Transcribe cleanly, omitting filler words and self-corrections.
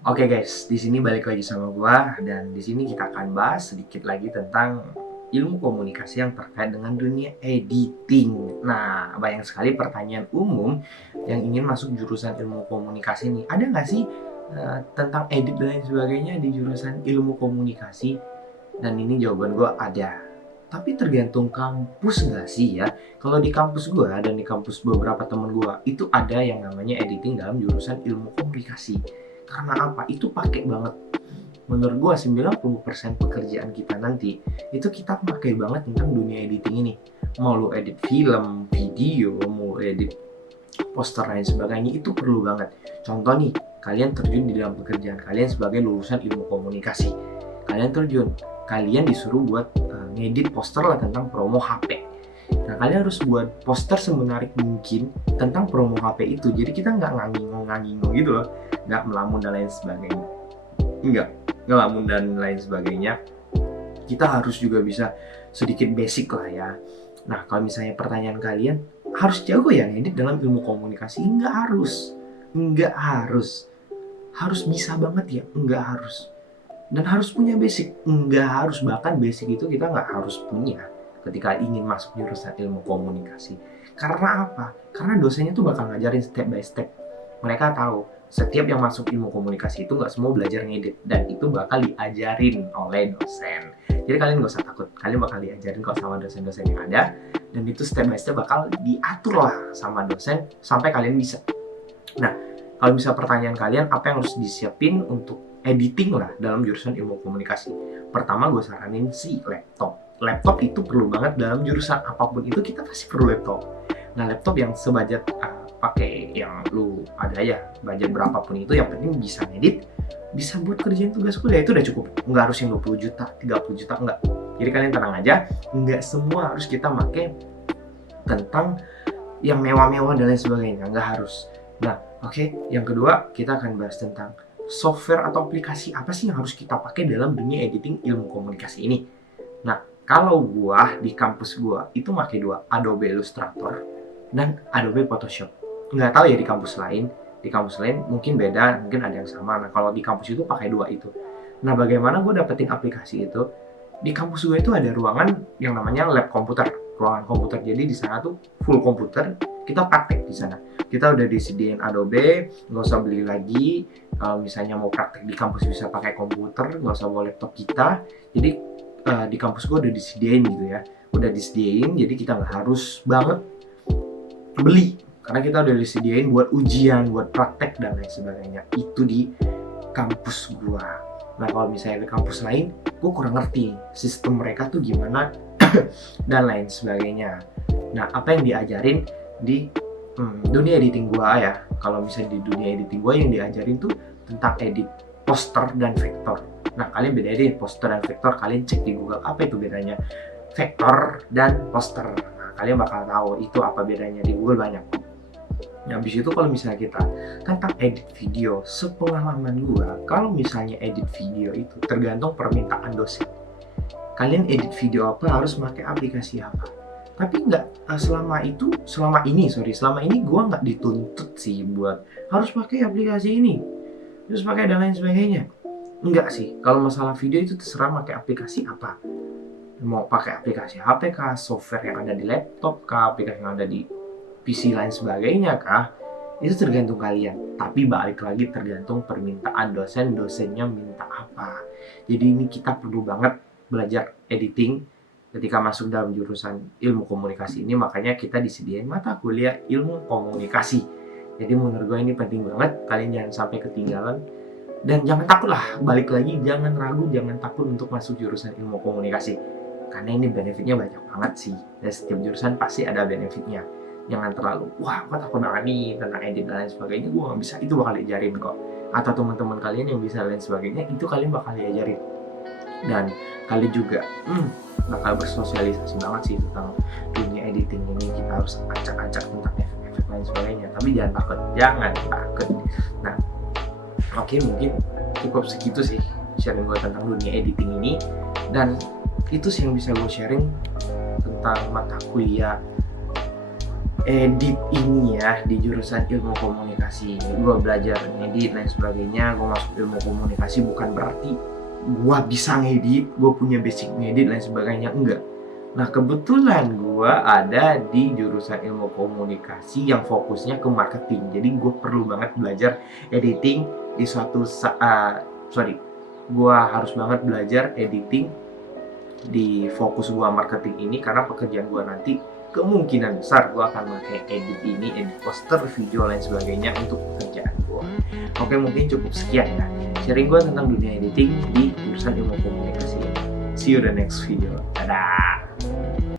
Oke guys, di sini balik lagi sama gua dan di sini kita akan bahas sedikit lagi tentang ilmu komunikasi yang terkait dengan dunia editing. Nah, banyak sekali pertanyaan umum yang ingin masuk jurusan ilmu komunikasi nih. Ada nggak sih tentang edit dan lain sebagainya di jurusan ilmu komunikasi? Dan ini jawaban gua ada. Tapi tergantung kampus nggak sih ya? Kalau di kampus gua dan di kampus beberapa temen gua itu ada yang namanya editing dalam jurusan ilmu komunikasi. Karena apa? Itu pakai banget. Menurut gua 90% pekerjaan kita nanti itu kita pakai banget tentang dunia editing ini. Mau lu edit film, video, mau edit poster lain sebagainya itu perlu banget. Contoh nih, kalian terjun di dalam pekerjaan kalian sebagai lulusan ilmu komunikasi. Kalian terjun, kalian disuruh buat ngedit poster lah tentang promo HP. Nah, kalian harus buat poster semenarik mungkin tentang promo HP itu. Jadi kita nggak ngangingo gitu loh, nggak melamun dan lain sebagainya. Nggak ngelamun dan lain sebagainya. Kita harus juga bisa sedikit basic lah ya. Nah, kalau misalnya pertanyaan kalian, harus jago ya ngedit dalam ilmu komunikasi? Nggak harus. Nggak harus. Harus bisa banget ya? Nggak harus. Dan harus punya basic? Nggak harus. Bahkan basic itu kita nggak harus punya ketika ingin masuk jurusan ilmu komunikasi. Karena apa? Karena dosennya tuh bakal ngajarin step by step. Mereka tahu setiap yang masuk ilmu komunikasi itu nggak semua belajar ngedit, dan itu bakal diajarin oleh dosen. Jadi kalian nggak usah takut, kalian bakal diajarin kok sama dosen-dosen yang ada, dan itu step by step bakal diatur lah sama dosen sampai kalian bisa. Nah, kalau bisa pertanyaan kalian apa yang harus disiapin untuk editing lah dalam jurusan ilmu komunikasi? Pertama gue saranin sih laptop. Laptop itu perlu banget dalam jurusan apapun itu, kita pasti perlu laptop. Nah, laptop yang sebudget pakai yang lu ada ya, budget berapapun itu, yang penting bisa ngedit, bisa buat kerjain tugas kuliah, itu udah cukup. Nggak harus yang 20 juta, 30 juta, enggak. Jadi kalian tenang aja, nggak semua harus kita pakai tentang yang mewah-mewah dan lain sebagainya, nggak harus. Nah, oke, yang kedua kita akan bahas tentang software atau aplikasi apa sih yang harus kita pakai dalam dunia editing ilmu komunikasi ini. Nah, kalau gua di kampus gua itu pakai dua, Adobe Illustrator dan Adobe Photoshop. Nggak tahu ya di kampus lain mungkin beda, mungkin ada yang sama. Nah, kalau di kampus itu pakai dua itu. Nah, bagaimana gue dapetin aplikasi itu? Di kampus gue itu ada ruangan yang namanya lab komputer, ruangan komputer. Jadi di sana tuh full komputer, kita praktek di sana. Kita udah disediain Adobe, nggak usah beli lagi. Kalau misalnya mau praktek di kampus bisa pakai komputer, nggak usah bawa laptop kita. Jadi di kampus gue udah disediain gitu ya, udah disediain. Jadi kita nggak harus banget beli, karena kita udah disediain buat ujian, buat praktek dan lain sebagainya. Itu di kampus gua. Nah, kalau misalnya di kampus lain, gua kurang ngerti sistem mereka tuh gimana dan lain sebagainya. Nah, apa yang diajarin di dunia editing gua ya? Kalau misalnya di dunia editing gua yang diajarin tuh tentang edit poster dan vektor. Nah, kalian beda deh poster dan vektor, kalian cek di Google apa itu bedanya vektor dan poster. Nah, kalian bakal tahu itu apa bedanya, di Google banyak. Nah, habis itu kalau misalnya kita tentang edit video, sepengalaman gua, kalau misalnya edit video itu tergantung permintaan dosen. Kalian edit video apa, harus pakai aplikasi apa. Tapi selama ini gua nggak dituntut sih buat harus pakai aplikasi ini, terus pakai dan lain sebagainya. Enggak sih, kalau masalah video itu terserah pakai aplikasi apa. Mau pakai aplikasi HP kah, software yang ada di laptop kah, aplikasi yang ada di PC lain sebagainya kah, itu tergantung kalian. Tapi balik lagi tergantung permintaan dosen, dosennya minta apa. Jadi ini kita perlu banget belajar editing ketika masuk dalam jurusan ilmu komunikasi ini. Makanya kita disediain mata kuliah ilmu komunikasi. Jadi menurut gue ini penting banget, kalian jangan sampai ketinggalan. Dan jangan takut lah, balik lagi jangan ragu, jangan takut untuk masuk jurusan ilmu komunikasi. Karena ini benefitnya banyak banget sih, dan setiap jurusan pasti ada benefitnya. Jangan terlalu, wah gue takut banget nih tentang edit dan lain sebagainya, gue gak bisa, itu bakal diajarin kok. Atau teman-teman kalian yang bisa lain sebagainya, itu kalian bakal diajarin. Dan kalian juga bakal bersosialisasi banget sih tentang dunia editing ini. Kita harus acak-acak tentang efek-efek lain sebagainya. Tapi jangan takut. Nah, oke, mungkin cukup segitu sih sharing gue tentang dunia editing ini. Dan itu sih yang bisa gue sharing tentang mata kuliah edit ini ya di jurusan ilmu komunikasi. Gue belajar ngedit dan sebagainya. Gue masuk ilmu komunikasi bukan berarti gue bisa ngedit, gue punya basic ngedit dan sebagainya, enggak. Nah kebetulan gue ada di jurusan ilmu komunikasi yang fokusnya ke marketing. Jadi gue perlu banget belajar editing di suatu saat, gue harus banget belajar editing di fokus gua marketing ini karena pekerjaan gua nanti kemungkinan besar gua akan pakai edit poster, video lain sebagainya untuk pekerjaan gua. Oke, mungkin cukup sekian ya sharing gua tentang dunia editing di jurusan ilmu komunikasi. See you the next video. Dadah.